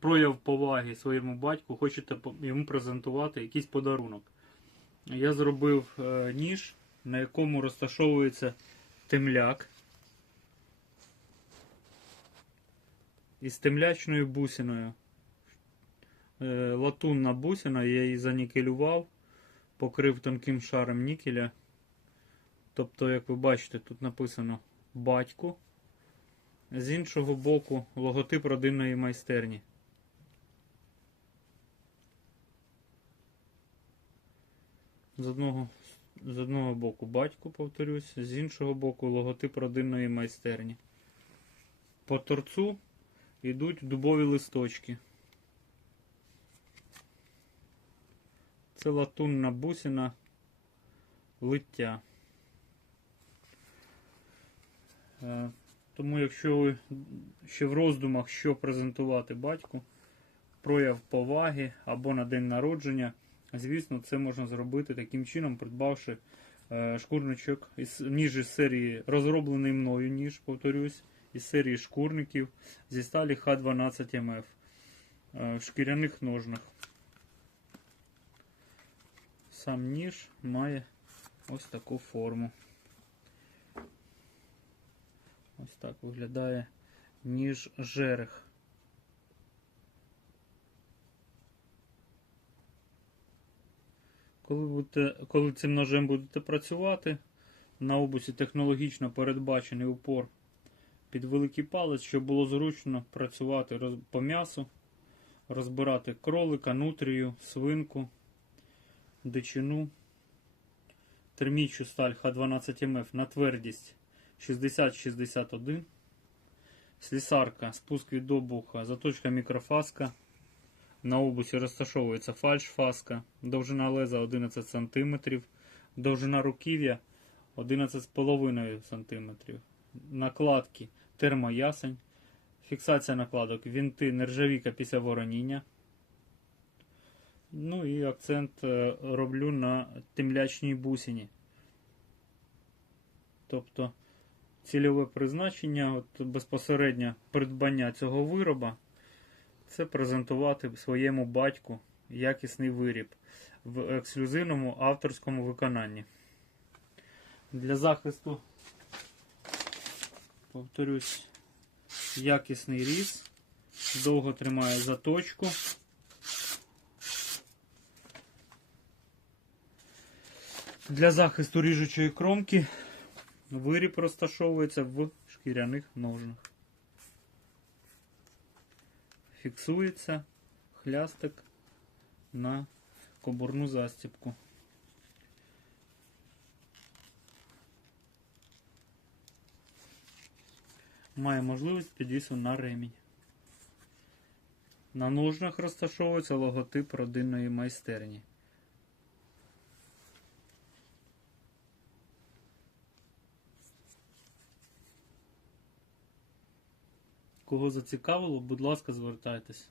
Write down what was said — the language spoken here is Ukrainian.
прояв поваги своєму батьку, хочете йому презентувати якийсь подарунок. Я зробив е, ніж, на якому розташовується темляк із темлячною бусиною. Е, латунна бусина, я її занікелював, покрив тонким шаром нікеля. Тобто, як ви бачите, тут написано батьку. З іншого боку логотип родинної майстерні. З одного, з одного боку батько, повторюсь, з іншого боку логотип родинної майстерні. По торцу йдуть дубові листочки. Це латунна бусина лиття. Тому якщо ви ще в роздумах, що презентувати батьку, прояв поваги або на день народження, звісно, це можна зробити таким чином, придбавши е, шкурничок ніж із серії, розроблений мною ніж, повторюсь, із серії шкурників зі сталі Х12МФ е, в шкіряних ножнах. Сам ніж має ось таку форму. Ось так виглядає ніж жерех. Коли, будете, коли цим ножем будете працювати, на обусі технологічно передбачений упор під великий палець, щоб було зручно працювати по м'ясу, розбирати кролика, нутрію, свинку, дичину, термічу сталь Х12МФ на твердість 6061. Слісарка, спуск від обуха, заточка мікрофаска. На обусі розташовується фальшфаска, довжина леза 11 см, довжина руків'я 11,5 см. Накладки термоясень, фіксація накладок, вінти нержавіка після вороніння. Ну і акцент е, роблю на темлячній бусині. Тобто цільове призначення, от безпосередньо придбання цього вироба, це презентувати своєму батьку якісний виріб в ексклюзивному авторському виконанні. Для захисту, повторюсь, якісний різ, довго тримає заточку. Для захисту ріжучої кромки Виріб розташовується в шкіряних ножнах. Фіксується хлястик на кобурну застібку. Має можливість підвісу на ремінь. На ножнах розташовується логотип родинної майстерні. Кого зацікавило, будь ласка, звертайтесь.